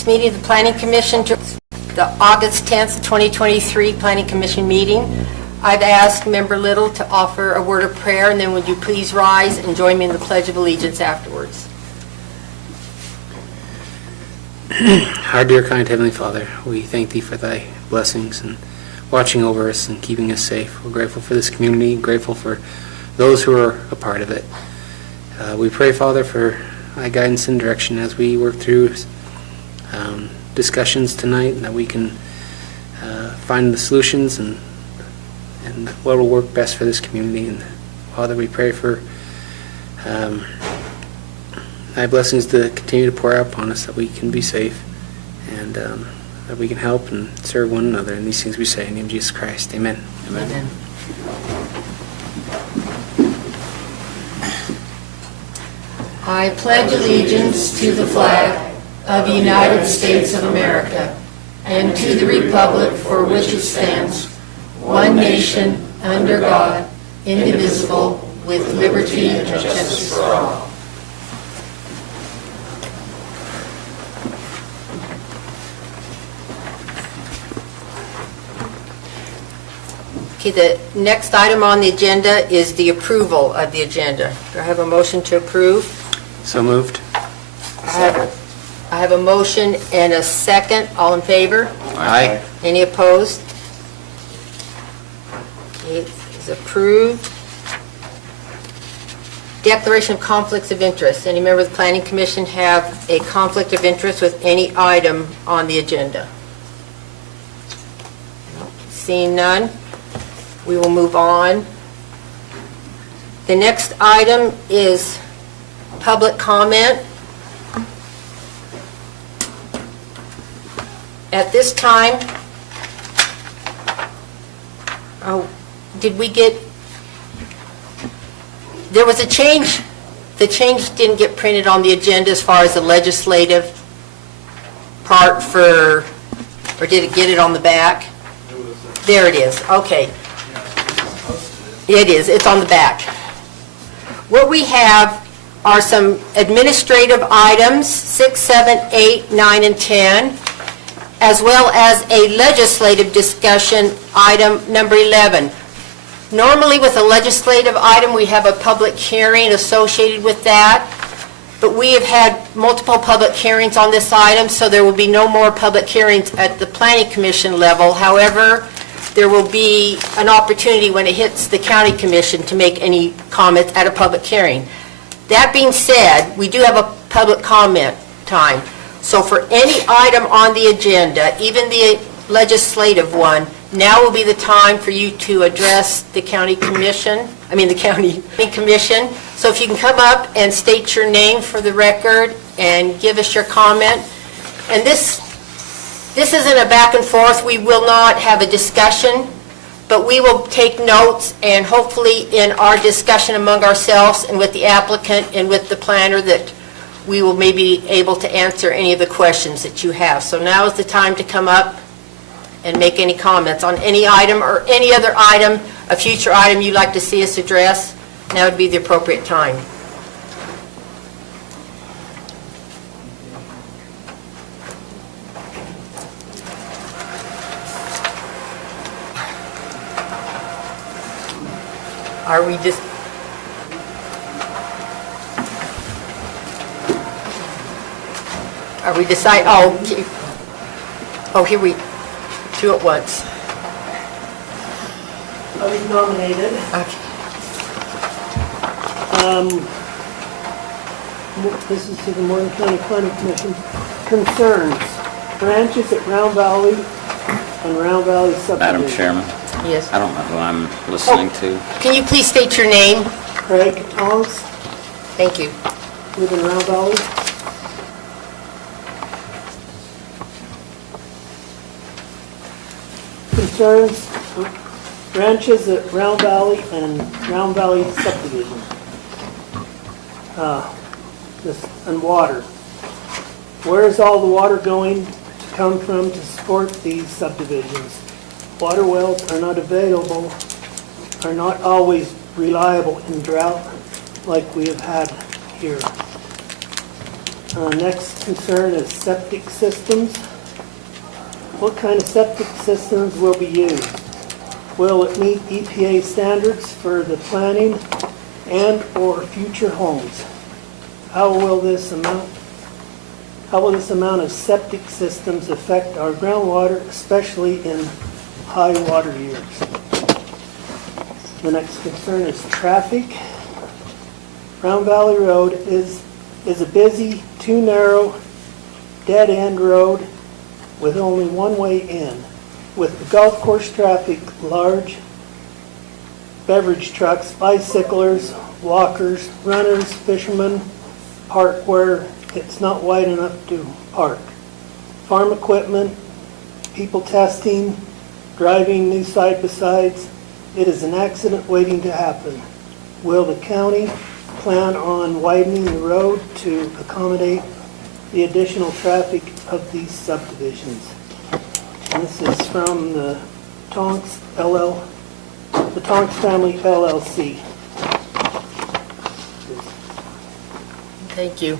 This meeting of the Planning Commission, the August 10th, 2023 Planning Commission meeting. I've asked Member Little to offer a word of prayer, and then would you please rise and join me in the Pledge of Allegiance afterwards. Our dear kind Heavenly Father, we thank Thee for Thy blessings and watching over us and keeping us safe. We're grateful for this community, grateful for those who are a part of it. We pray, Father, for Thy guidance and direction as we work through discussions tonight, and that we can find the solutions and what will work best for this community. And Father, we pray for Thy blessings to continue to pour out upon us, that we can be safe and that we can help and serve one another. And these things we say in the name of Jesus Christ. Amen. Amen. I pledge allegiance to the flag of the United States of America and to the republic for which it stands, one nation, under God, indivisible, with liberty and justice for all. Okay, the next item on the agenda is the approval of the agenda. Do I have a motion to approve? So moved. I have a motion and a second. All in favor? Aye. Any opposed? Okay, it is approved. Declaration of conflicts of interest. Any member of the Planning Commission have a conflict of interest with any item on the agenda? Seeing none, we will move on. The next item is public comment. At this time, there was a change. The change didn't get printed on the agenda as far as the legislative part or did it get it on the back? There it is, okay. It is, it's on the back. What we have are some administrative items, 6, 7, 8, 9, and 10, as well as a legislative discussion item number 11. Normally with a legislative item, we have a public hearing associated with that, but we have had multiple public hearings on this item, so there will be no more public hearings at the Planning Commission level. However, there will be an opportunity when it hits the County Commission to make any comments at a public hearing. That being said, we do have a public comment time. So for any item on the agenda, even the legislative one, now will be the time for you to address the County Commission. So if you can come up and state your name for the record and give us your comment. And this isn't a back and forth. We will not have a discussion, but we will take notes, and hopefully in our discussion among ourselves and with the applicant and with the planner that we will maybe able to answer any of the questions that you have. So now is the time to come up and make any comments on any item or any other item, a future item you'd like to see us address. Now would be the appropriate time. Are we just... Are we decide? Oh, here we do it once. I was nominated. Okay. This is to the Morgan County Planning Commission. Concerns. Ranches at Round Valley and Round Valley subdivision. Madam Chairman, Yes. I don't know who I'm listening to. Can you please state your name? Craig Thomas, Thank you. live in Round Valley. Concerns. Ranches at Round Valley and Round Valley subdivision. And water. Where is all the water going to come from to support these subdivisions? Water wells are not available, are not always reliable in drought like we have had here. Next concern is septic systems. What kind of septic systems will be used? Will it meet EPA standards for the planning and/or future homes? How will this amount of septic systems affect our groundwater, especially in high water years? The next concern is traffic. Round Valley Road is a busy, too narrow, dead-end road with only one way in. With the golf course traffic, large beverage trucks, bicyclers, walkers, runners, fishermen park where it's not wide enough to park. Farm equipment, people testing, driving new side-by-sides. It is an accident waiting to happen. Will the county plan on widening the road to accommodate the additional traffic of these subdivisions? And this is from the Tonks Family LLC. Thank you.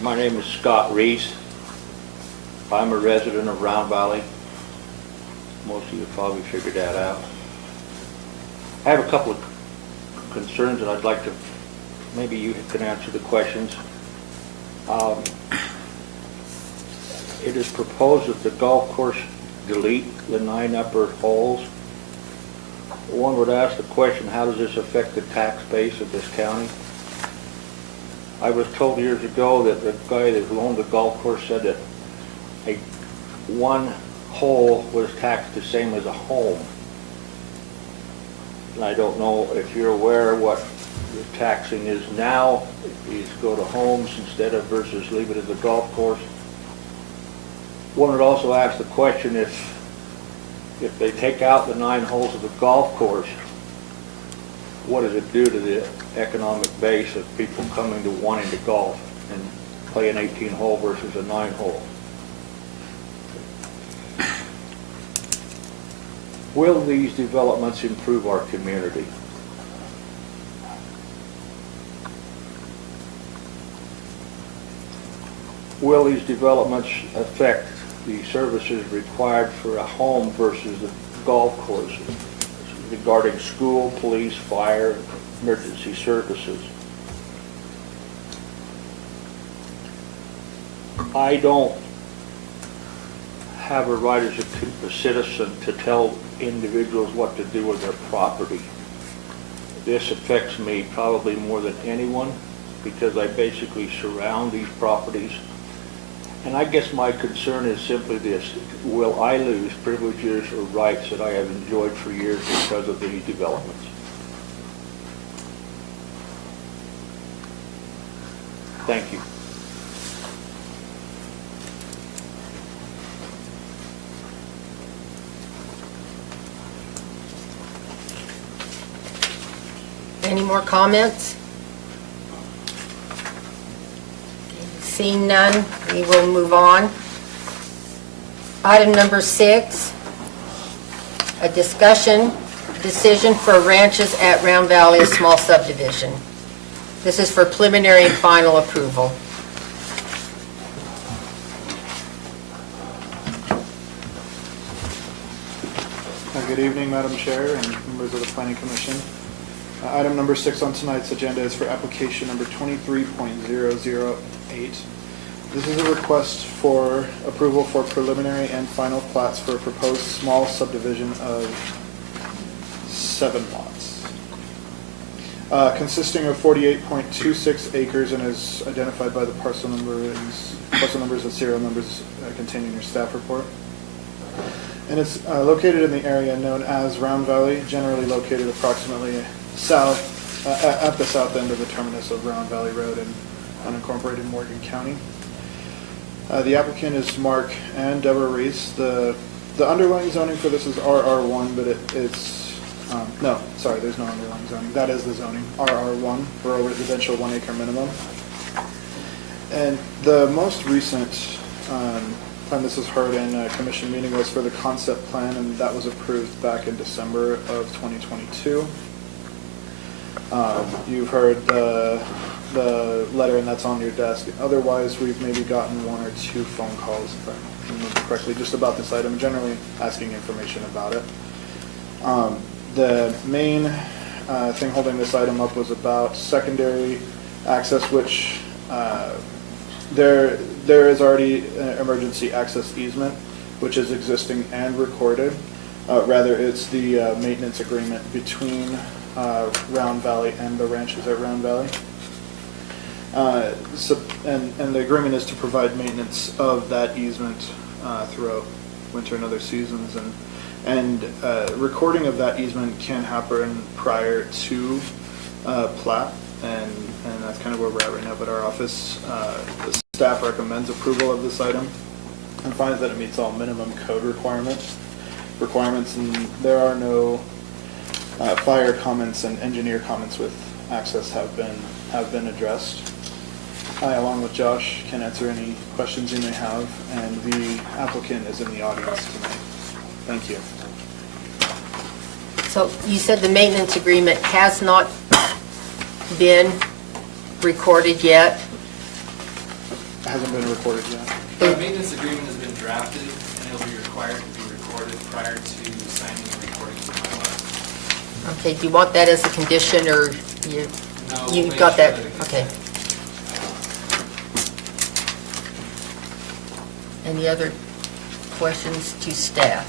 My name is Scott Reese. I'm a resident of Round Valley. Most of you probably figured that out. I have a couple of concerns and I'd like to, maybe you can answer the questions. It is proposed that the golf course delete the 9 upper holes. One would ask the question, how does this affect the tax base of this county? I was told years ago that the guy that owned the golf course said that one hole was taxed the same as a home. And I don't know if you're aware what the taxing is now. Is go to homes instead of versus leave it at the golf course. One would also ask the question, if they take out the 9 holes of the golf course, what does it do to the economic base of people coming to wanting to golf and play an 18-hole versus a 9-hole? Will these developments improve our community? Will these developments affect the services required for a home versus the golf courses regarding school, police, fire, emergency services? I don't have a right as a citizen to tell individuals what to do with their property. This affects me probably more than anyone because I basically surround these properties. And I guess my concern is simply this: will I lose privileges or rights that I have enjoyed for years because of these developments? Thank you. Any more comments? Seeing none, we will move on. Item number 6, a decision for ranches at Round Valley, a small subdivision. This is for preliminary and final approval. Good evening, Madam Chair and members of the Planning Commission. Item number 6 on tonight's agenda is for application number 23.008. This is a request for approval for preliminary and final plats for a proposed small subdivision of 7 lots. Consisting of 48.26 acres and is identified by the parcel numbers and serial numbers contained in your staff report. And it's located in the area known as Round Valley, generally located approximately south, at the south end of the terminus of Round Valley Road in unincorporated Morgan County. The applicant is Mark and Deborah Reese. The underlying zoning for this is RR1, but it's No, sorry, there's no underlying zoning. That is the zoning, RR1, rural residential 1 acre minimum. And the most recent time this was heard in a commission meeting was for the concept plan, and that was approved back in December of 2022. You've heard the letter, and that's on your desk. Otherwise, we've maybe gotten 1 or 2 phone calls, if I remember correctly, just about this item, generally asking information about it. The main thing holding this item up was about secondary access, which there is already an emergency access easement, which is existing and recorded. Rather, it's the maintenance agreement between Round Valley and the ranches at Round Valley. And the agreement is to provide maintenance of that easement throughout winter and other seasons, and recording of that easement can happen prior to plat, and that's kind of where we're at right now. But our office, the staff recommends approval of this item and finds that it meets all minimum code requirements, and there are no fire comments and engineer comments with access have been addressed. I, along with Josh, can answer any questions you may have, and the applicant is in the audience tonight. Thank you. So you said the maintenance agreement has not been recorded yet? Hasn't been recorded yet. The maintenance agreement has been drafted, and it'll be required to be recorded prior to signing the recording of my Okay, do you want that as a condition, or you, No, you've make got sure that? that it gets- Okay. Any other questions to staff?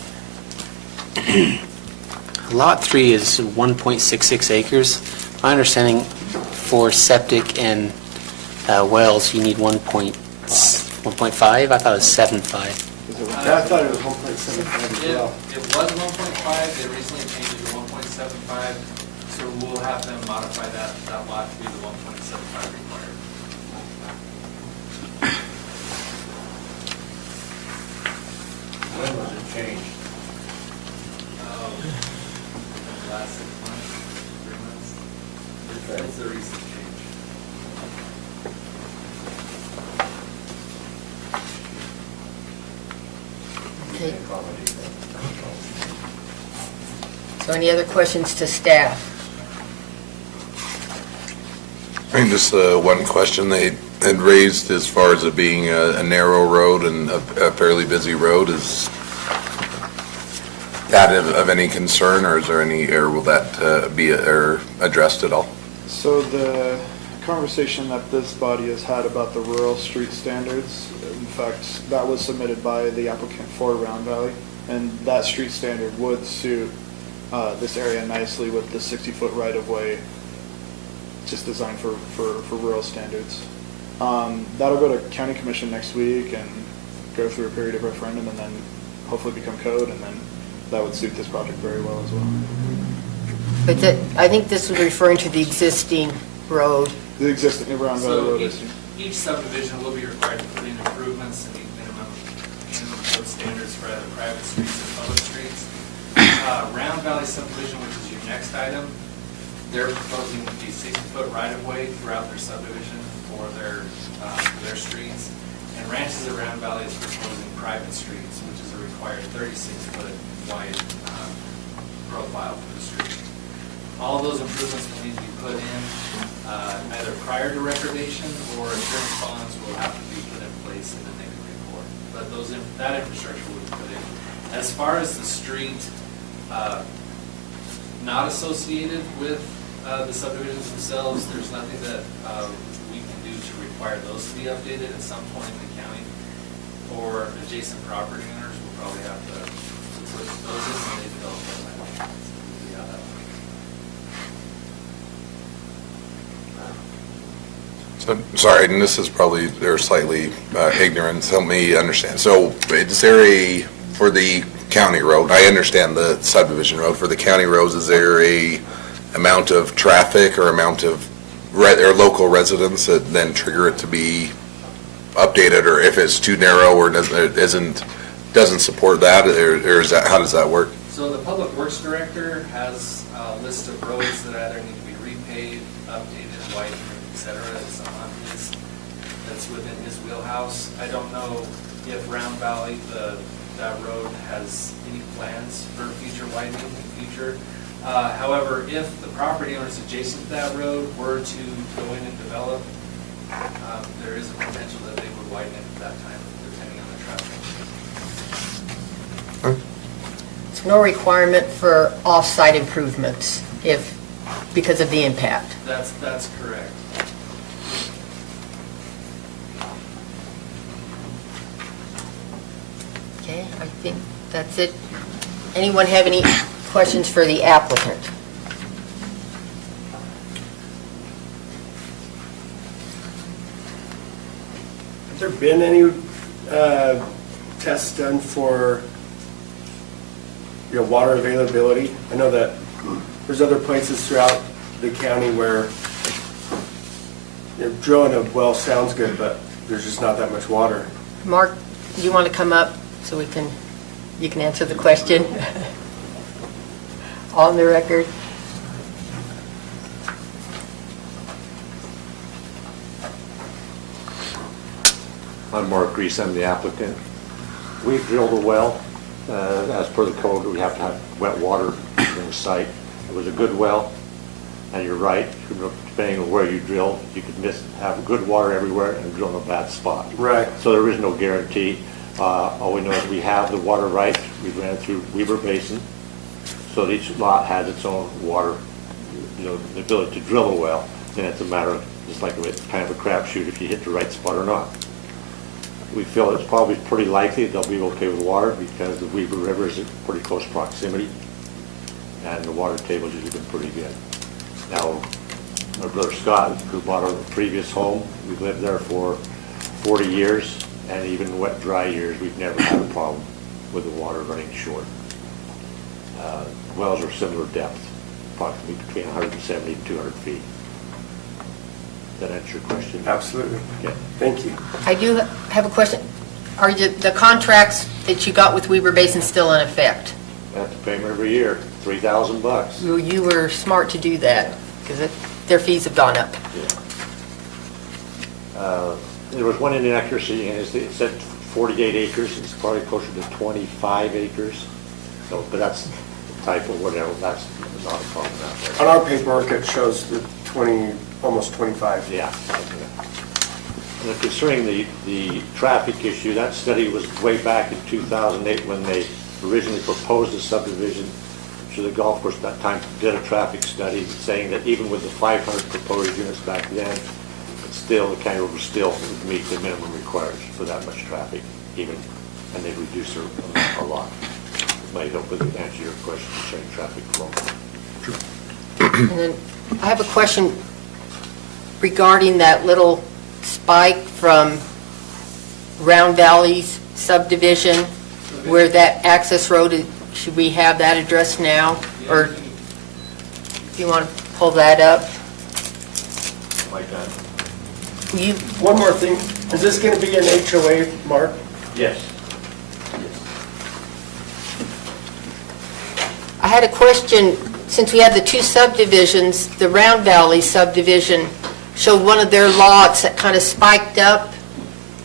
Lot 3 is 1.66 acres. My understanding for septic and wells, you need 1.5? I thought it was 7.5. I thought it was 1.75 as well. It was 1.5, they recently changed it to 1.75, so we'll have them modify that lot to be the 1.75 required. When was it changed? Last 6 months, 3 months. It's a recent change. Okay. So any other questions to staff? I mean, just one question they had raised as far as it being a narrow road and a fairly busy road. Is that of any concern, or is there any, or will that be addressed at all? So the conversation that this body has had about the rural street standards, in fact, that was submitted by the applicant for Round Valley, and that street standard would suit this area nicely with the 60-foot right-of-way, just designed for rural standards. That'll go to county commission next week and go through a period of referendum, and then hopefully become code, and then that would suit this project very well as well. But that, I think this was referring to the existing road. The existing Round Valley So Road is. each subdivision will be required to put in improvements and meet minimum code standards for either private streets and public streets. Round Valley subdivision, which is your next item, they're proposing a 60-foot right-of-way throughout their subdivision for their streets. And Ranches at Round Valley is proposing private streets, which is a required 36-foot wide profile for the street. All those improvements will need to be put in either prior to recordation, or insurance bonds will have to be put in place and then they can report. But that infrastructure will be put in. As far as the street not associated with the subdivisions themselves, there's nothing that we can do to require those to be updated. At some point, the county or adjacent property owners will probably have to put those in when they develop their land. See how that works. So, sorry, and this is probably, they're slightly ignorant, help me understand. So is there for the county road, I understand the subdivision road, for the county roads, is there a amount of traffic or amount of or local residents that then trigger it to be updated, or if it's too narrow or doesn't support that, or is that, how does that work? So the Public Works Director has a list of roads that either need to be repaved, updated, widened, et cetera. It's on his, that's within his wheelhouse. I don't know if Round Valley, that road has any plans for future widening in the future. However, if the property owners adjacent to that road were to go in and develop, there is a potential that they would widen it at that time, depending on the traffic. There's no requirement for off-site improvements because of the impact. That's correct. Okay, I think that's it. Anyone have any questions for the applicant? Have there been any tests done for, water availability? I know that there's other places throughout the county where drilling a well sounds good, but there's just not that much water. Mark, do you want to come up so you can answer the question? On the record. I'm Mark Reese, I'm the applicant. We drilled a well. As per the code, we have to have wet water in the site. It was a good well, and you're right, depending on where you drill, you could have good water everywhere and drill in a bad spot. Right. So there is no guarantee. All we know is we have the water rights. We ran through Weber Basin, so that each lot has its own water, the ability to drill a well. And it's a matter of, just like it's kind of a crapshoot if you hit the right spot or not. We feel it's probably pretty likely they'll be okay with water because the Weber River is in pretty close proximity, and the water table's usually been pretty good. Now, my brother Scott, who bought our previous home, we lived there for 40 years, and even wet, dry years, we've never had a problem with the water running short. Wells are similar depth, approximately between 170 and 200 feet. Does that answer your question? Absolutely. Okay. Thank you. I do have a question. Are the contracts that you got with Weber Basin still in effect? I have to pay them every year, $3,000. You were smart to do that because their fees have gone up. Yeah. There was one inaccuracy, and it said 48 acres. It's probably closer to 25 acres. So, but that's a typo, whatever. That's not a problem out there. On our paperwork, it shows the 20, almost 25. Yeah. And concerning the traffic issue, that study was way back in 2008 when they originally proposed a subdivision. So the golf course at that time did a traffic study saying that even with the 500 proposed units back then, the county road still would meet the minimum required for that much traffic, even, and they reduced their amount a lot. It might help with answer your question concerning traffic flow. And then I have a question regarding that little spike from Round Valley's subdivision where that access road is. Should we have that addressed now? Or do you want to pull that up? Like that? One more thing, is this going to be an HOA, Mark? Yes. I had a question, since we had the two subdivisions, the Round Valley subdivision showed one of their lots that kind of spiked up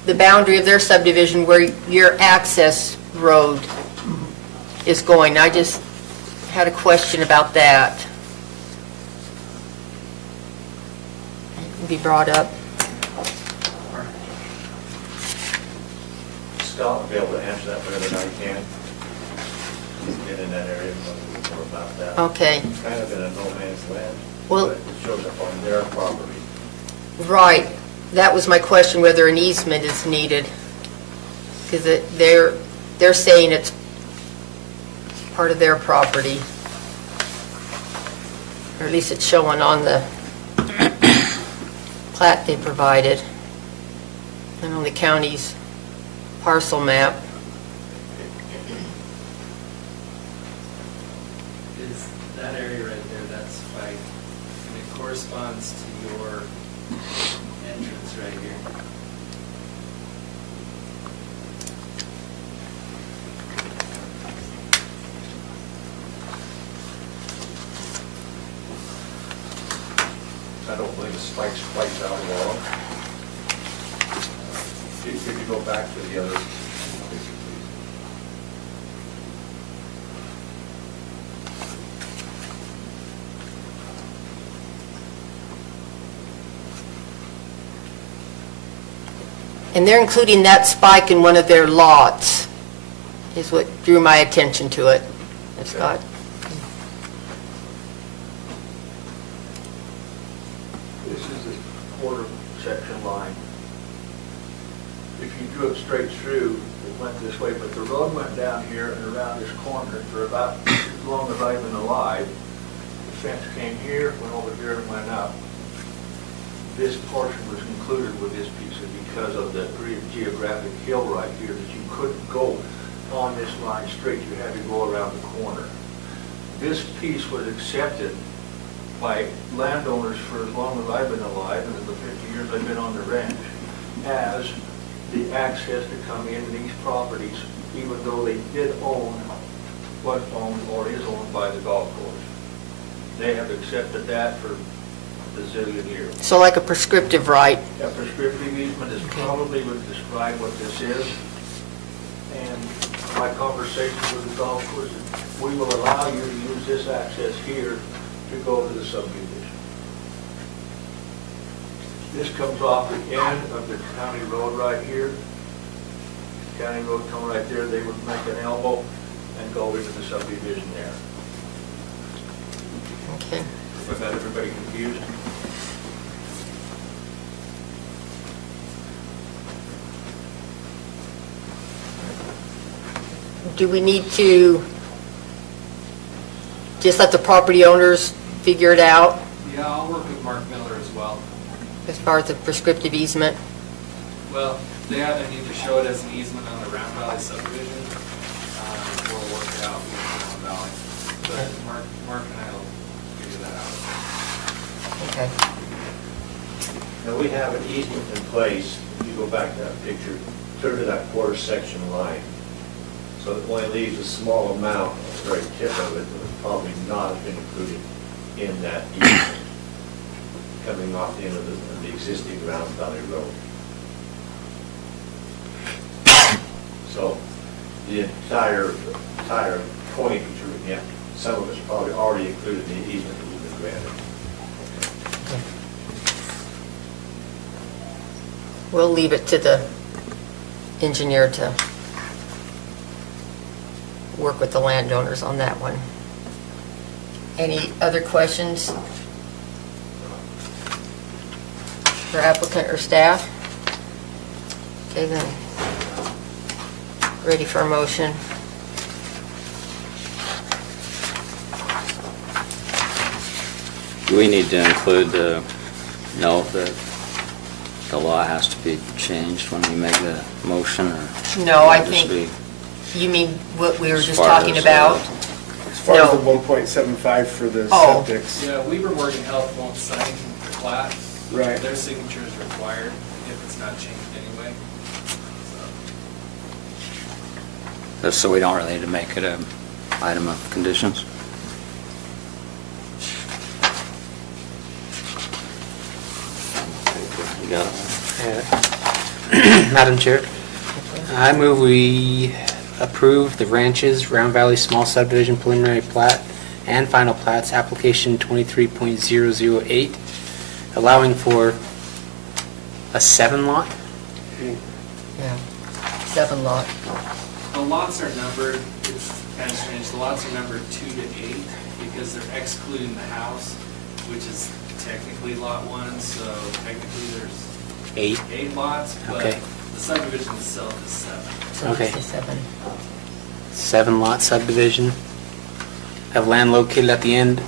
the boundary of their subdivision where your access road is going. I just had a question about that. It can be brought up. Scott will be able to answer that better than I can. He's been in that area and knows a little more about that. Okay. It's kind of in a no man's land. Well- But it shows up on their property. Right. That was my question, whether an easement is needed. Because they're saying it's part of their property. Or at least it's showing on the plat they provided. And on the county's parcel map. Is that area right there, that spike, and it corresponds to your entrance right here. the spikes quite down low. If you go back to the other picture, please. And they're including that spike in one of their lots, is what drew my attention to it. Scott? This is the quarter section line. If you drew it straight through, it went this way, but the road went down here and around this corner for about as long as I've been alive. The fence came here, went over here and went up. This portion was included with this piece because of the geographic hill right here that you couldn't go on this line straight, you had to go around the corner. This piece was accepted by landowners for as long as I've been alive, and in the 50 years I've been on the ranch, as the access to come in these properties, even though they did own, was owned or is owned by the golf course. They have accepted that for a zillion years. So like a prescriptive right? A prescriptive easement is probably would describe what this is. And my conversation with the golf course, we will allow you to use this access here to go to the subdivision. This comes off the end of the county road right here. County road come right there, they would make an elbow and go into the subdivision there. Okay. Was that everybody confused? Do we need to just let the property owners figure it out Yeah, I'll work with Mark Miller as well. as far as the prescriptive easement? Well, they either need to show it as an easement on the Round Valley subdivision, or work it out with Round Valley. But Mark and I will figure that out. Okay. Now, we have an easement in place, if you go back to that picture, clear to that quarter section line. So it only leaves a small amount, the very tip of it, that would probably not have been included in that easement, coming off the end of the existing Round Valley Road. So the entire point that you're looking at, some of it's probably already included in the easement that we've been granted. We'll leave it to the engineer to work with the landowners on that one. Any other questions for applicant or staff? Okay, then, ready for a motion. Do we need to include the note that the law has to be changed when we make the motion, or? No, I will it just think- be You mean what we were as just far talking as, about? As far as the No. 1.75 for the Oh. septics. Yeah, Weaver Morgan Health won't sign the plat. Right. Their signature is required if it's not changed anyway. just so we don't really need to make it a item of conditions? You got it? Madam Chair, I move we approve the Ranches Round Valley Small Subdivision Preliminary Plat and Final Plats, application 23.008, allowing for a 7-lot? Yeah, 7 lot. The lots are numbered, it's kind of strange, the lots are numbered 2 to 8 because they're excluding the house, which is technically lot 1, so technically there's 8? 8 lots, but Okay. the subdivision itself is 7. So Okay. it's a 7. 7-lot subdivision. Have land located at the end,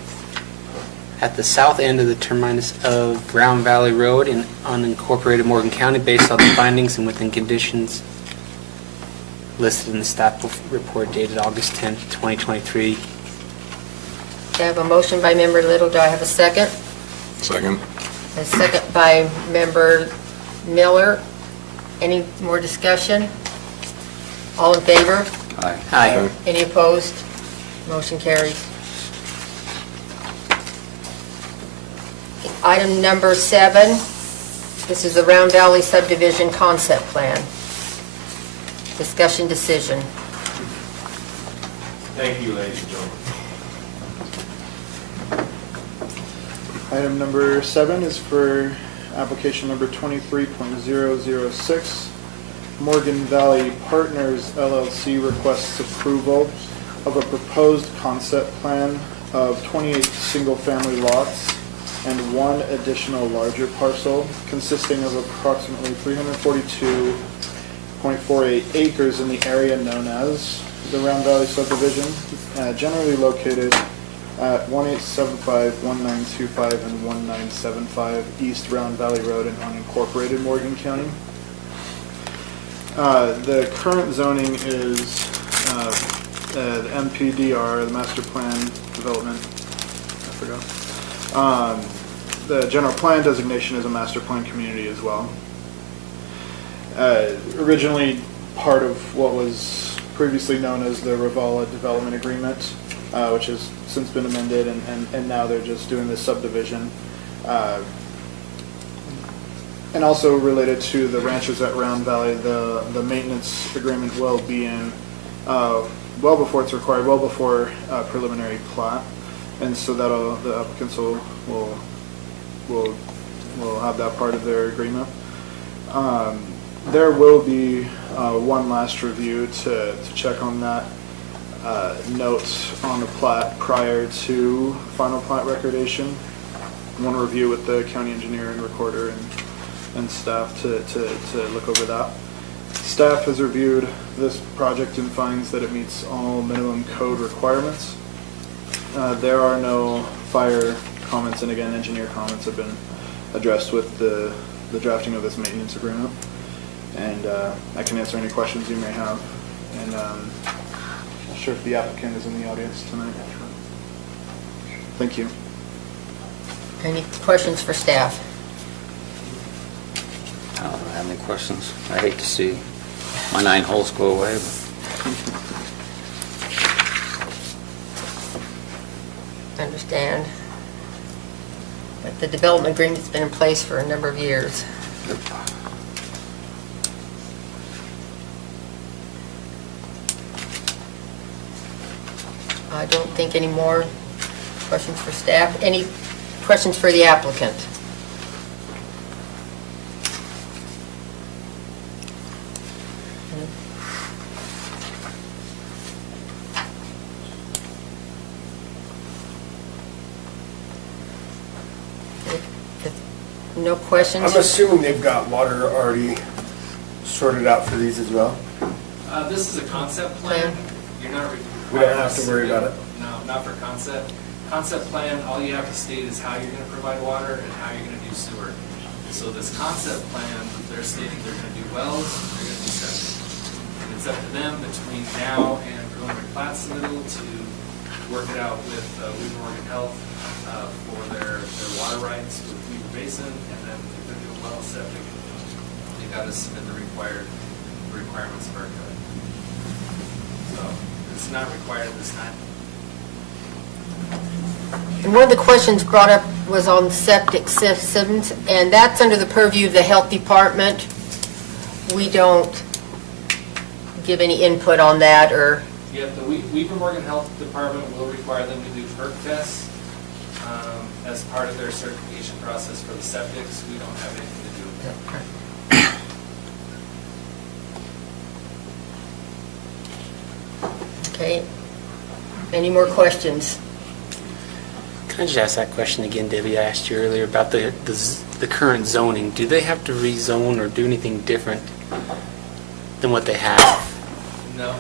at the south end of the terminus of Round Valley Road in unincorporated Morgan County, based on the findings and within conditions listed in the staff report dated August 10th, 2023. I have a motion by member Little. Do I have a second? Second. A second by member Miller. Any more discussion? All in favor? Aye. Aye. Any opposed? Motion carries. Item number 7, this is the Round Valley subdivision concept plan. Discussion decision. Thank you, ladies and gentlemen. Item number 7 is for application number 23.006. Morgan Valley Partners LLC requests approval of a proposed concept plan of 28 single-family lots and 1 additional larger parcel consisting of approximately 342.48 acres in the area known as the Round Valley subdivision, generally located at 1875, 1925, and 1975 East Round Valley Road in unincorporated Morgan County. The current zoning is the MPDR, the Master Plan Development, I forgot. The general plan designation is a master plan community as well. Originally part of what was previously known as the Ravala Development Agreement, which has since been amended, and now they're just doing this subdivision. And also related to the ranches at Round Valley, the maintenance agreement will be in well before it's required, well before preliminary plat, and so that'll, the applicants will have that part of their agreement. There will be one last review to check on that note on the plat prior to final plat recordation. One review with the county engineer and recorder and staff to look over that. Staff has reviewed this project and finds that it meets all minimum code requirements. There are no fire comments, and again, engineer comments have been addressed with the drafting of this maintenance agreement. And I can answer any questions you may have. And I'm not sure if the applicant is in the audience tonight. Thank you. Any questions for staff? I don't have any questions. I hate to see my 9 holes go away, but Understand. But the development agreement's been in place for a number of years. I don't think any more questions for staff. Any questions for the applicant? No questions? I'm assuming they've got water already sorted out for these as well? This is a concept plan. You're not required. We don't have to worry about it? No, not for concept. Concept plan, all you have to state is how you're gonna provide water and how you're gonna do sewer. So this concept plan, they're stating they're gonna do wells, they're gonna do septic. And it's up to them between now and preliminary plat submittal to work it out with Weaver Morgan Health for their water rights with Weaver Basin, and then if they're doing well septic, they gotta submit the requirements of our code. So it's not required at this time. And one of the questions brought up was on septic systems, and that's under the purview of the health department. We don't give any input on that, or, Yep, the Weaver Morgan Health Department will require them to do FERC tests as part of their certification process for the septics. We don't have anything to do with that. okay. Any more questions? Can I just ask that question again, Debbie? I asked you earlier about the current zoning. Do they have to rezone or do anything different than what they have? No.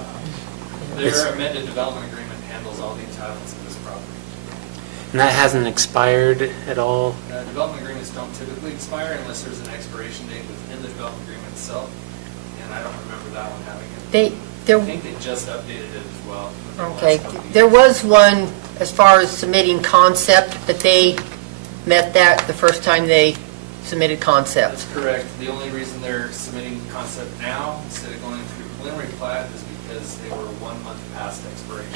Their amended development agreement handles all the entitlements of this property. And that hasn't expired at all? Development agreements don't typically expire unless there's an expiration date within the development agreement itself, and I don't remember that one having it. I think they just updated it as well. within the last Okay, couple of years. there was one as far as submitting concept, but they met that the first time they submitted concept. That's correct. The only reason they're submitting concept now instead of going through preliminary plat is because they were 1 month past expiration.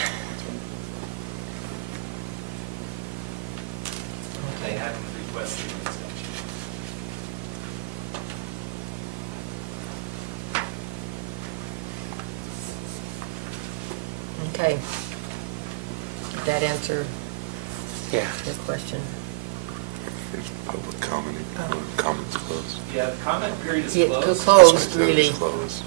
They hadn't requesting an extension. Okay. Did that answer Yeah. your question? Public comment, comments closed. Yeah, the comment period is Yeah, closed. closed, That's why I said it was really. closed.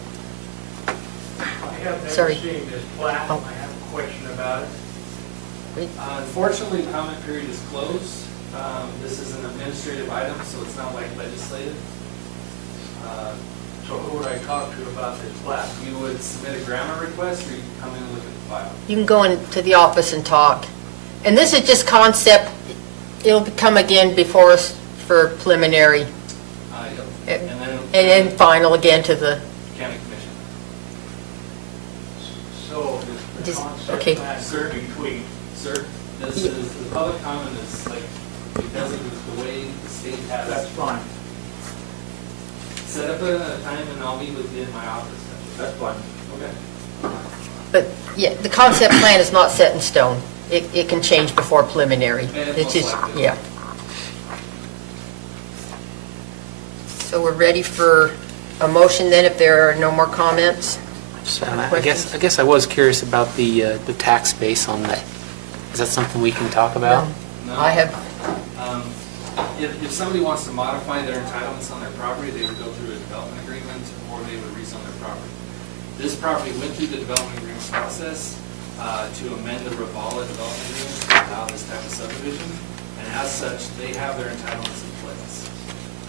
I have never Sorry. seen this plat, Oh. I have a question about it. Unfortunately, the comment period is closed. This is an administrative item, so it's not like legislative. So who would I talk to about this plat? You would submit a grammar request, or you can come in and look at the file. You can go into the office and talk. And this is just concept, it'll come again before us for preliminary, Yep. and And then then final again to the, county commission. So the Just- concept okay. plan could be tweaked. Sir, this is, the public comment is like, because of the way the state has That's fine, set up a time and I'll meet with you in my office. that's fine. Okay. but, yeah, the concept plan is not set in stone. It can change before preliminary. Yeah, It's just, most likely. yeah. So we're ready for a motion then, if there are no more comments? I guess I was curious about the tax base on that. Is that something we can talk about? No. I have, If somebody wants to modify their entitlements on their property, they would go through a development agreement or they would rezone their property. This property went through the development agreement process to amend the Ravala development agreement to allow this type of subdivision. And as such, they have their entitlements in place.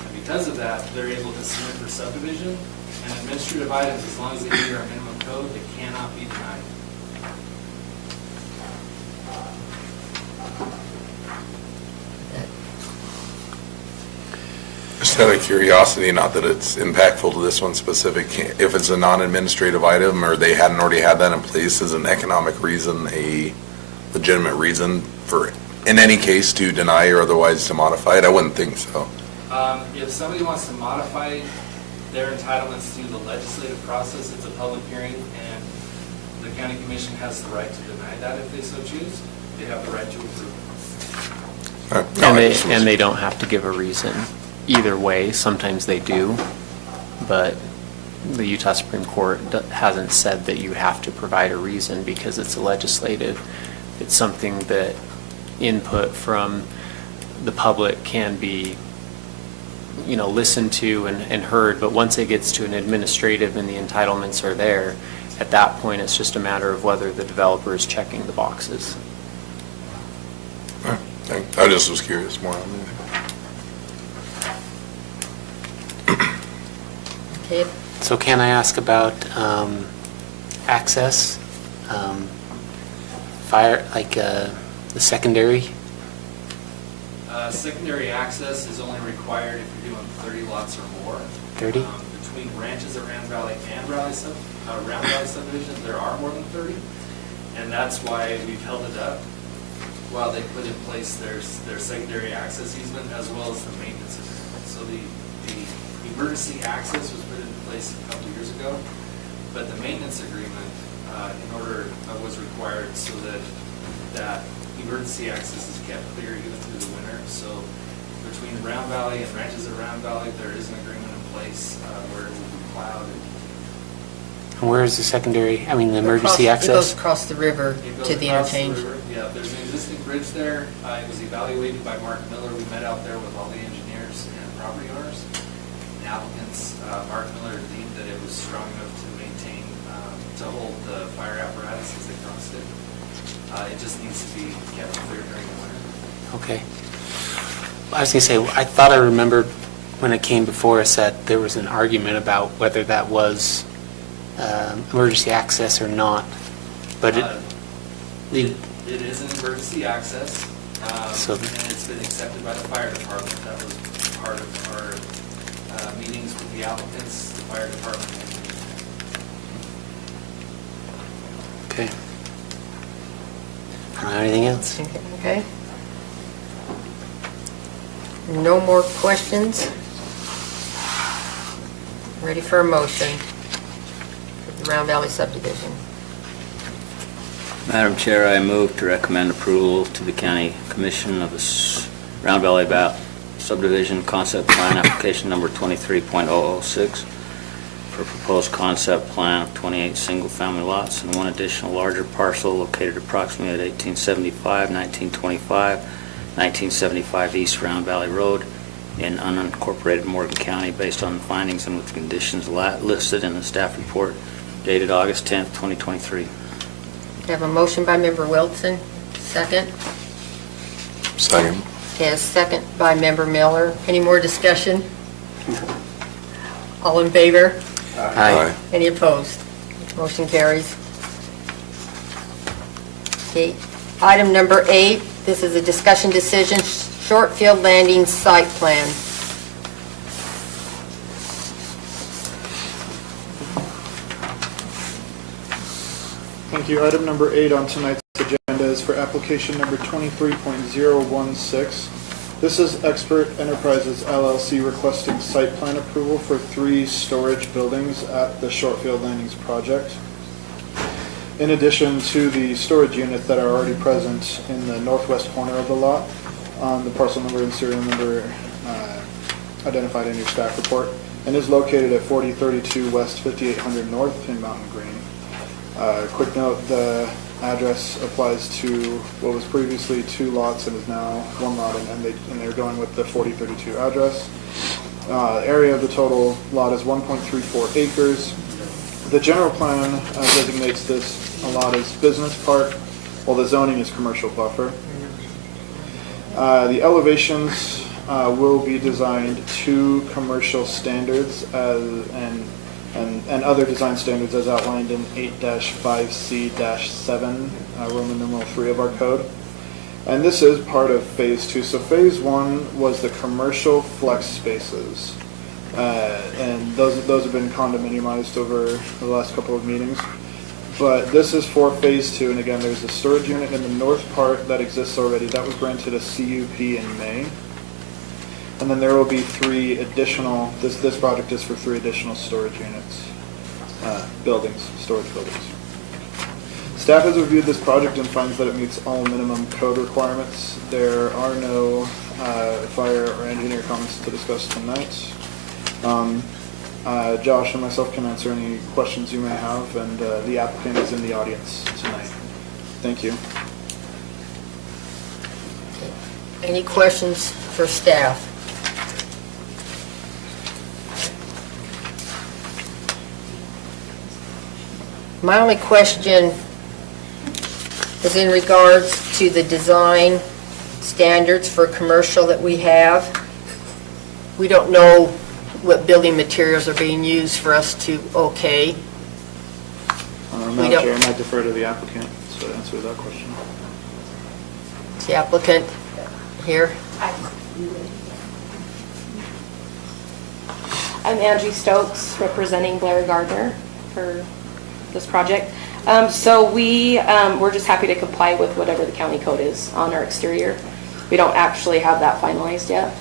And because of that, they're able to submit for subdivision and administrative items, as long as they meet our minimum code, they cannot be denied. Just out of curiosity, not that it's impactful to this one specific, if it's a non-administrative item or they hadn't already had that in place, is an economic reason a legitimate reason for, in any case, to deny or otherwise to modify it? I wouldn't think so. If somebody wants to modify their entitlements through the legislative process, it's a public hearing, and the county commission has the right to deny that if they so choose. They have the right to approve. No, I And just was- they don't have to give a reason either way. Sometimes they do, but the Utah Supreme Court hasn't said that you have to provide a reason because it's a legislative. It's something that input from the public can be, listened to and heard, but once it gets to an administrative and the entitlements are there, at that point, it's just a matter of whether the developer is checking the boxes. I just was curious more on that. okay, So can I ask about access, fire, like the secondary? Secondary access is only required if you're doing 30 lots or more. 30? Between ranches at Round Valley and Round Valley subdivision, there are more than 30, and that's why we've held it up while they put in place their secondary access easement as well as the maintenance agreement. So the emergency access was put into place a couple of years ago, but the maintenance agreement was required so that emergency access is kept clear even through the winter. So between Round Valley and ranches at Round Valley, there is an agreement in place where it will be plowed. And where is the secondary, the emergency It goes access? across the river It goes to the across interchange. river. Yeah, there's an existing bridge there. It was evaluated by Mark Miller. We met out there with all the engineers and property owners. The applicants, Mark Miller deemed that it was strong enough to maintain, to hold the fire apparatus as they crossed it. It just needs to be kept clear during the winter. Okay. I was going to say, I thought I remembered when it came before us that there was an argument about whether that was emergency access or not, but It is an emergency access, So- and it's been accepted by the fire department. That was part of our meetings with the applicants, the fire department. okay. I don't have anything else. Okay. No more questions? Ready for a motion for the Round Valley subdivision. Madam Chair, I move to recommend approval to the County Commission of the Round Valley subdivision concept plan application number 23.006 for proposed concept plan of 28 single-family lots and one additional larger parcel located approximately at 1875, 1925, 1975 East Round Valley Road in unincorporated Morgan County based on the findings and with conditions listed in the staff report dated August 10th, 2023. I have a motion by Member Wilson, second. Second. Okay, a second by Member Miller. Any more discussion? All in favor? Aye. Any opposed? Motion carries. Okay, item number 8, this is a discussion decision, short field landing site plan. Thank you. Item number 8 on tonight's agenda is for application number 23.016. This is Expert Enterprises LLC requesting site plan approval for 3 storage buildings at the Shortfield Landings project. In addition to the storage units that are already present in the northwest corner of the lot, on the parcel number and serial number identified in your staff report, and is located at 4032 West 5800 North in Mountain Green. Quick note, the address applies to what was previously 2 lots and is now 1 lot, and they're going with the 4032 address. Area of the total lot is 1.34 acres. The general plan designates this a lot as business park, while the zoning is commercial buffer. The elevations will be designed to commercial standards and other design standards as outlined in 8-5C-7, Roman numeral 3 of our code. And this is part of phase 2. So phase 1 was the commercial flex spaces. And those have been condominiumized over the last couple of meetings. But this is for phase 2, and again, there's a storage unit in the north part that exists already. That was granted a CUP in May. And then there will be 3 additional, this project is for 3 additional storage units, storage buildings. Staff has reviewed this project and finds that it meets all minimum code requirements. There are no fire or engineer comments to discuss tonight. Josh and myself can answer any questions you may have, and the applicant is in the audience tonight. Thank you. Any questions for staff? My only question is in regards to the design standards for commercial that we have. We don't know what building materials are being used for us to okay. Madam Chair, I might defer to the applicant to answer that question. Is the applicant here? I'm Angie Stokes, representing Blair Gardner for this project. So we're just happy to comply with whatever the county code is on our exterior. We don't actually have that finalized yet.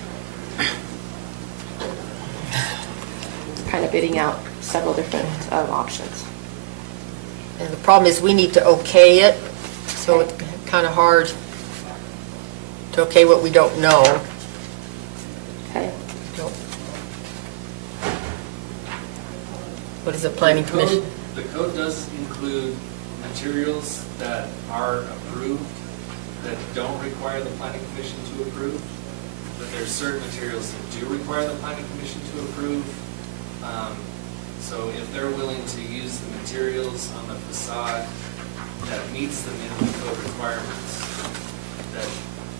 Kind of bidding out several different options. And the problem is we need to okay it, so it's kind of hard to okay what we don't know. Okay. What is the planning commission? The code does include materials that are approved that don't require the planning commission to approve, but there's certain materials that do require the planning commission to approve. So if they're willing to use the materials on the facade that meets the minimum code requirements, that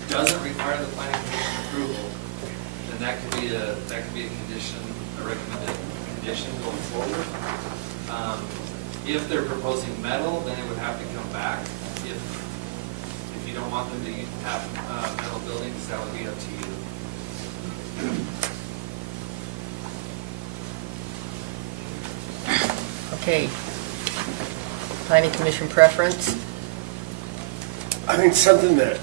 doesn't require the planning commission approval, then that could be a condition, a recommended condition going forward. If they're proposing metal, then it would have to come back. If you don't want them to have metal buildings, that would be up to you. Okay. Planning commission preference? I think something that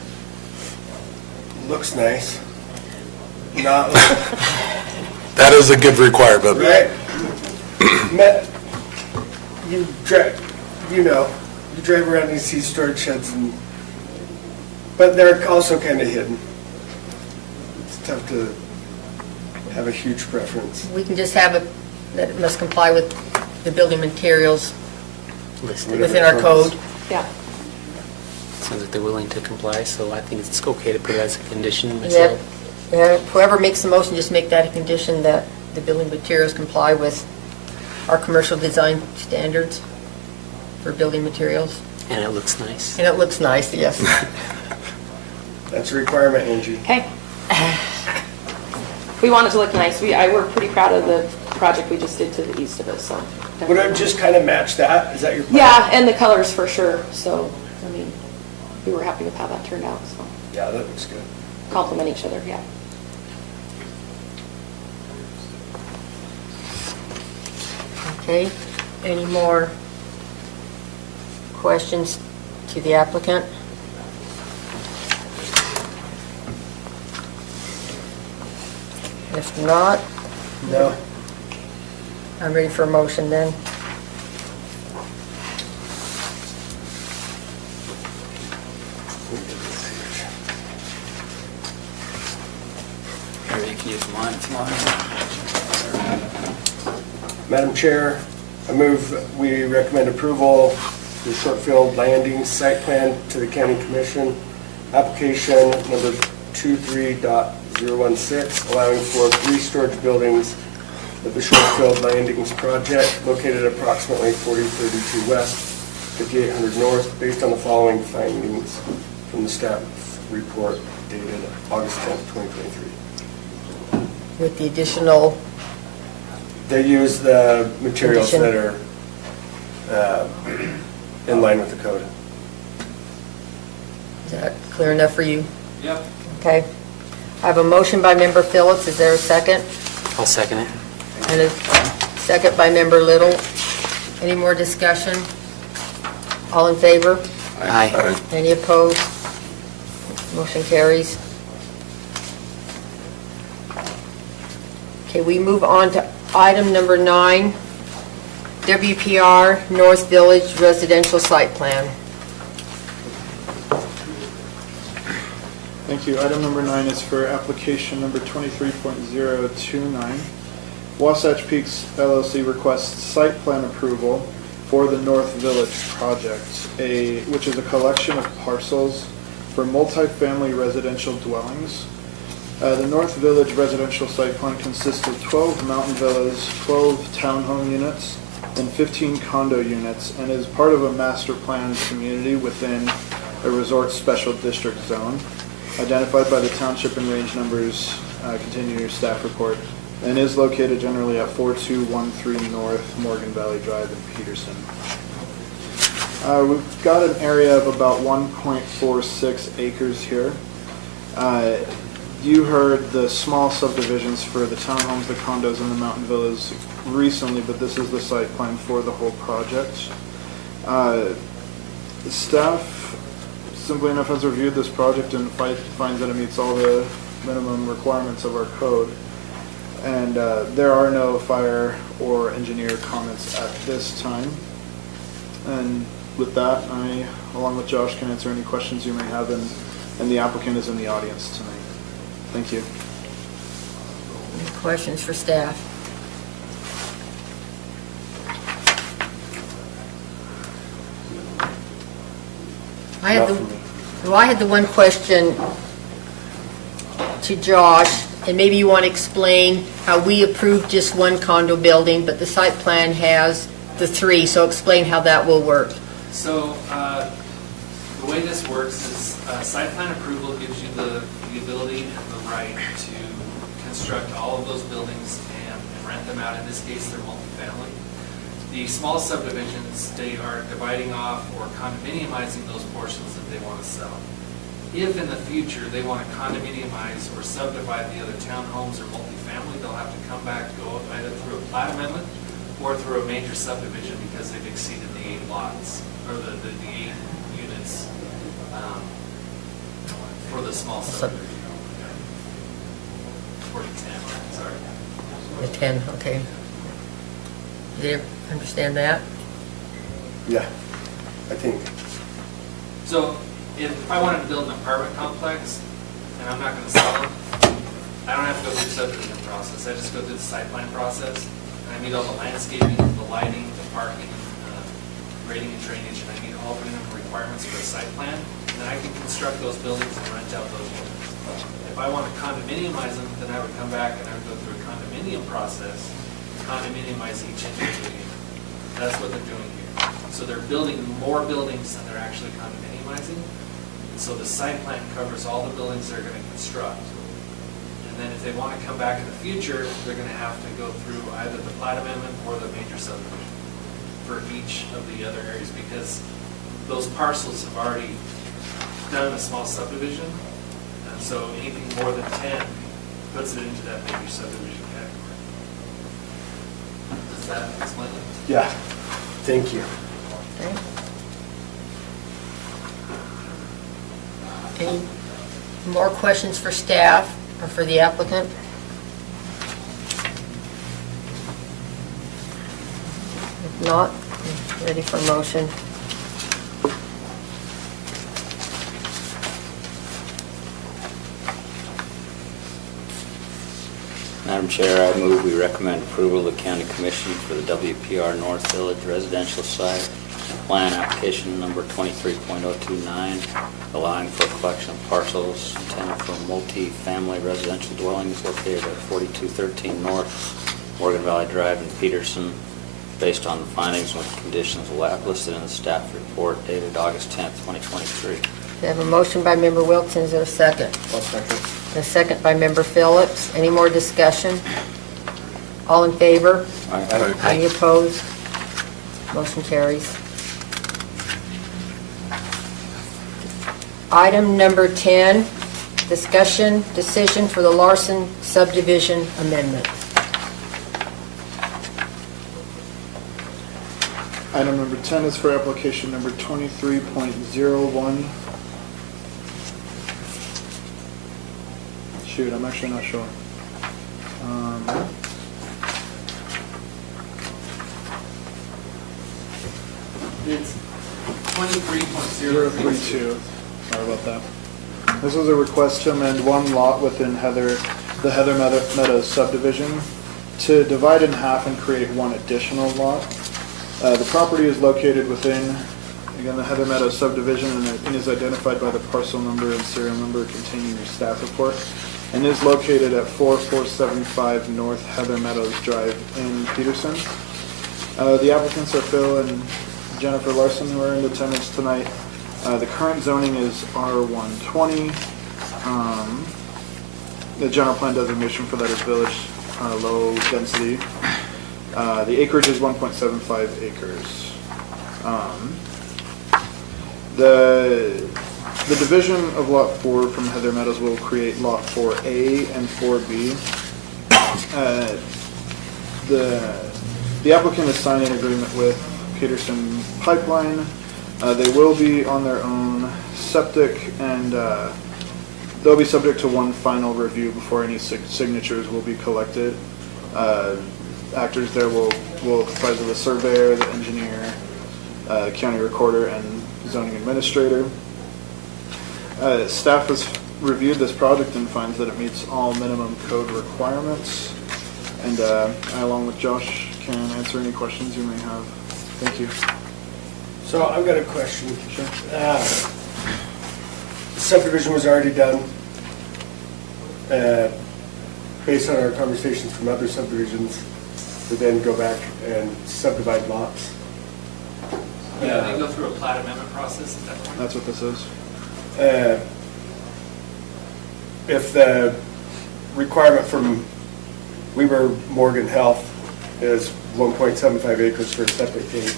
looks nice, not like, That is a good requirement. right? You drive around and you see storage sheds, but they're also kind of hidden. It's tough to have a huge preference. We can just have it, that it must comply with the building materials Listed. within our code. Yeah. Sounds like they're willing to comply, so I think it's okay to put it as a condition Yep. myself. Yeah, whoever makes the motion, just make that a condition that the building materials comply with our commercial design standards for building materials. And it looks nice. And it looks nice, yes. That's a requirement, Angie. Okay. We want it to look nice. We're pretty proud of the project we just did to the east of us, so. Would it just kind of match that? Is that your plan? Yeah, and the colors for sure, so, I mean, we were happy with how that turned out, so. Yeah, that looks good. Complement each other, yeah. Okay, any more questions to the applicant? If not, No. I'm ready for a motion then. Or you can use mine if you want. Madam Chair, I move we recommend approval of the Shortfield Landing Site Plan to the County Commission, application number 23.016, allowing for 3 storage buildings of the Shortfield Landings project located approximately 4032 West, 5800 North, based on the following findings from the staff report dated August 10th, 2023. With the additional, They use the materials Condition. that are in line with the code. is that clear enough for you? Yep. Okay. I have a motion by member Phillips. Is there a second? I'll second it. And a second by member Little. Any more discussion? All in favor? Aye. Any opposed? Motion carries. Okay, we move on to item number 9, WPR North Village Residential Site Plan. Thank you. Item number 9 is for application number 23.029. Wasatch Peaks LLC requests site plan approval for the North Village project, which is a collection of parcels for multifamily residential dwellings. The North Village residential site plan consists of 12 mountain villas, 12 townhome units, and 15 condo units, and is part of a master planned community within a resort special district zone, identified by the township and range numbers contained in your staff report, and is located generally at 4213 North Morgan Valley Drive in Peterson. We've got an area of about 1.46 acres here. You heard the small subdivisions for the townhomes, the condos, and the mountain villas recently, but this is the site plan for the whole project. The staff, simply enough, has reviewed this project and finds that it meets all the minimum requirements of our code. And there are no fire or engineer comments at this time. And with that, I, along with Josh, can answer any questions you may have, and the applicant is in the audience tonight. Thank you. Any questions for staff? I had the one question to Josh, and maybe you want to explain how we approved just one condo building, but the site plan has the 3, so explain how that will work. So, the way this works is, site plan approval gives you the ability and the right to construct all of those buildings and rent them out. In this case, they're multifamily. The small subdivisions, they are dividing off or condominiumizing those portions that they want to sell. If in the future they want to condominiumize or subdivide the other townhomes or multifamily, they'll have to come back, go either through a plat amendment or through a major subdivision because they've exceeded the 8 lots, or the 8 units for the small subdivision. Or the 10, sorry. The 10, okay. Did you understand that? Yeah, I think. So if I wanted to build an apartment complex and I'm not going to sell it, I don't have to go through the subdivision process, I just go through the site plan process, and I meet all the landscaping, the lighting, the parking, grading and drainage, and I meet all the minimum requirements for a site plan, and then I can construct those buildings and rent out those buildings. If I want to condominiumize them, then I would come back and I would go through a condominium process, condominiumize each individual unit. That's what they're doing here. So they're building more buildings than they're actually condominiumizing. And so the site plan covers all the buildings they're going to construct. And then if they want to come back in the future, they're going to have to go through either the plat amendment or the major subdivision for each of the other areas, because those parcels have already done a small subdivision. And so anything more than 10 puts it into that major subdivision category. Does that explain it? Yeah, thank you. Okay. Any more questions for staff or for the applicant? If not, I'm ready for motion. Madam Chair, I move we recommend approval of the County Commission for the WPR North Village Residential Site Plan Application Number 23.029, allowing for collection of parcels intended for multi-family residential dwellings located at 4213 North Morgan Valley Drive in Peterson, based on the findings with conditions listed in the staff report dated August 10th, 2023. We have a motion by Member Wilson. Is there a second? I'll second. A second by Member Phillips. Any more discussion? All in favor? Aye. Any opposed? Motion carries. Item number 10, discussion decision for the Larson subdivision amendment. Item number 10 is for application number 23.01. Shoot, I'm actually not sure. It's 23.032. 032. Sorry about that. This was a request to amend one lot within the Heather Meadows subdivision to divide in half and create one additional lot. The property is located within, again, the Heather Meadows subdivision, and is identified by the parcel number and serial number contained in your staff report, and is located at 4475 North Heather Meadows Drive in Peterson. The applicants are Phil and Jennifer Larson, who are in attendance tonight. The current zoning is R120. The general plan designation for that is village low density. The acreage is 1.75 acres. The division of Lot 4 from Heather Meadows will create Lot 4A and 4B. The applicant is signing an agreement with Peterson Pipeline. They will be on their own septic, and they'll be subject to one final review before any signatures will be collected. Actors there will comprise of the surveyor, the engineer, county recorder, and zoning administrator. Staff has reviewed this project and finds that it meets all minimum code requirements. And I, along with Josh, can answer any questions you may have. Thank you. So I've got a question. Sure. The subdivision was already done. Based on our conversations from other subdivisions, to then go back and subdivide lots. Yeah, they go through a plat amendment process at that point. That's what this is. If the requirement from Weber Morgan Health is 1.75 acres for a septic tank,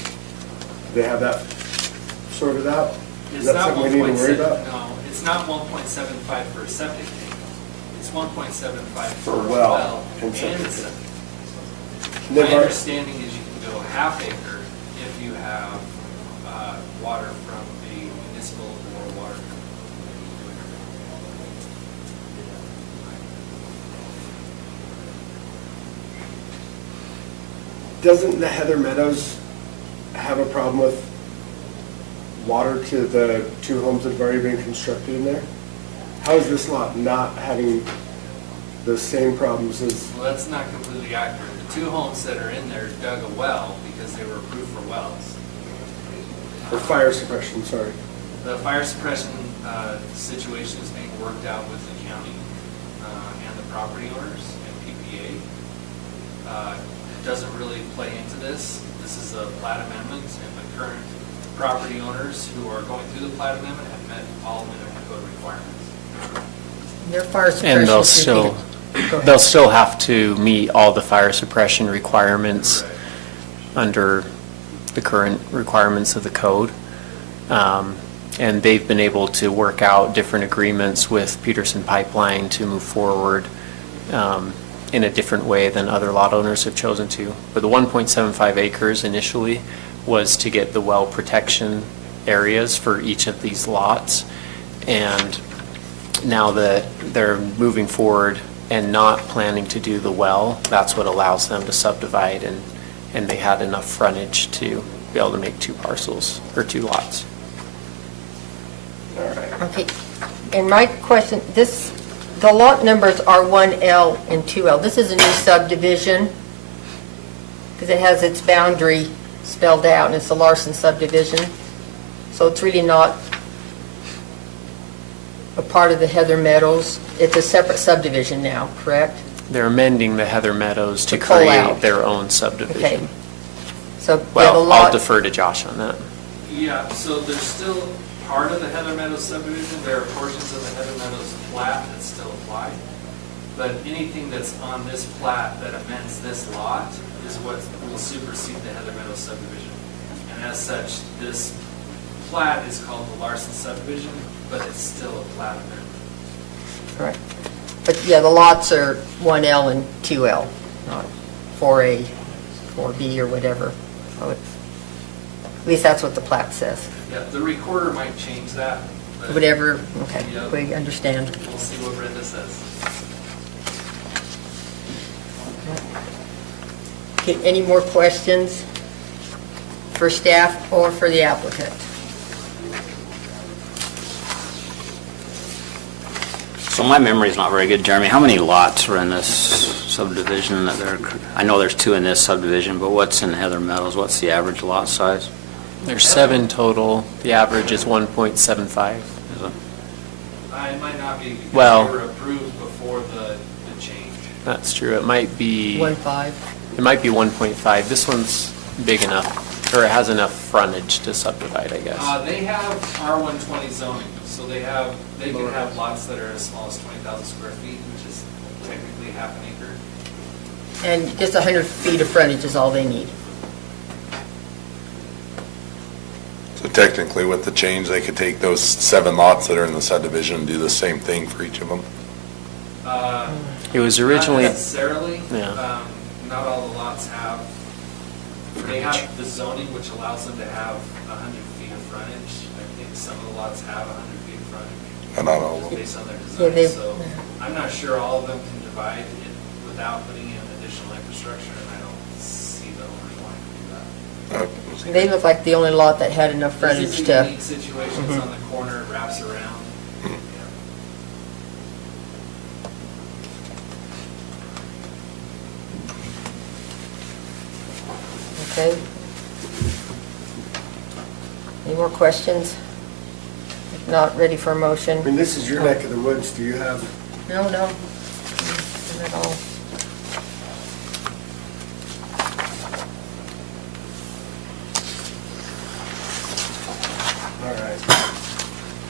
they have that sorted out? Is that something we need to worry about? No, it's not 1.75 for a septic tank. It's 1.75 for a well well and and septic a tank. septic. They've My already- understanding is you can go half acre if you have water from a municipal or water company. Doesn't the Heather Meadows have a problem with water to the two homes that have already been constructed in there? How is this lot not having the same problems as, Well, that's not completely accurate. The 2 homes that are in there dug a well because they were approved for wells. or fire suppression, sorry. The fire suppression situation is being worked out with the county and the property owners and PPA. It doesn't really play into this. This is a plat amendment, and the current property owners who are going through the plat amendment have met all minimum code requirements. Their fire suppression. And Go ahead. they'll still have to meet all the fire suppression requirements under the current requirements of the code. And they've been able to work out different agreements with Peterson Pipeline to move forward in a different way than other lot owners have chosen to. But the 1.75 acres initially was to get the well protection areas for each of these lots. And now that they're moving forward and not planning to do the well, that's what allows them to subdivide, and they had enough frontage to be able to make 2 parcels, or 2 lots. All right. Okay, and my question, the lot numbers are 1L and 2L. This is a new subdivision because it has its boundary spelled out, and it's the Larson subdivision. So it's really not a part of the Heather Meadows. It's a separate subdivision now, correct? They're amending the Heather Meadows to To pull create out. their own Okay. subdivision. So we have a Well, I'll lot. defer to Josh on that. Yeah, so there's still part of the Heather Meadows subdivision. There are portions of the Heather Meadows plat that still apply. But anything that's on this plat that amends this lot is what will supersede the Heather Meadows subdivision. And as such, this plat is called the Larson subdivision, but it's still a plat amendment. Right. But yeah, the lots are 1L and 2L, not 4A, 4B or whatever. So it's- At least that's what the plat says. Yeah, the recorder might change that. but- Whatever, okay, Yep. we understand. We'll see what Brenda says. Okay, any more questions for staff or for the applicant? So my memory's not very good, Jeremy. How many lots are in this subdivision that they're, I know there's 2 in this subdivision, but what's in Heather Meadows? What's the average lot size? There's 7 total. The average is 1.75. Is it? It might not be because Well- they were approved before the change. That's true. It might be 1.5? 1.5. This one's big enough, or it has enough frontage to subdivide, I guess. They have R120 zoning, so they can have lots that are as small as 20,000 square feet, which is technically half an acre. And just 100 feet of frontage is all they need. So technically, with the change, they could take those 7 lots that are in the subdivision and do the same thing for each of them? It was originally, Not necessarily. Yeah. Not all the lots have, they have the zoning which allows them to have 100 feet of frontage. I think some of the lots have 100 feet of frontage. Not all of them. Based on their Yeah, they- design, so I'm not sure all of them can divide it without putting in additional infrastructure, and I don't see the owners wanting to do that. They look like the only lot that had enough frontage This is a to, unique situation, it's on the corner, it wraps around. Yeah. okay? Any more questions? If not, ready for a motion? I mean, this is your neck of the woods. Do you have, No, no, not at all. all right.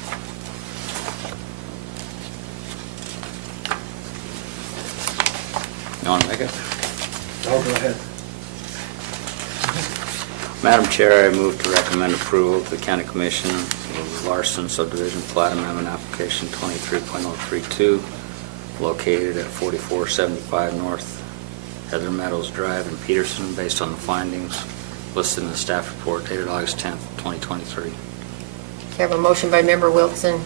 You want to make it? I'll go ahead. Madam Chair, I move to recommend approval to the County Commission of Larson subdivision plat amendment application 23.032, located at 4475 North Heather Meadows Drive in Peterson, based on the findings listed in the staff report dated August 10th, 2023. Okay, I have a motion by member Wilson,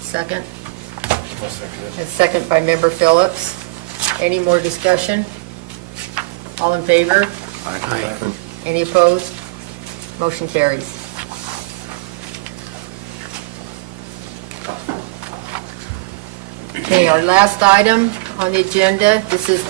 second. I'll second it. A second by member Phillips. Any more discussion? All in favor? Aye. Any opposed? Motion carries. Okay, our last item on the agenda, this is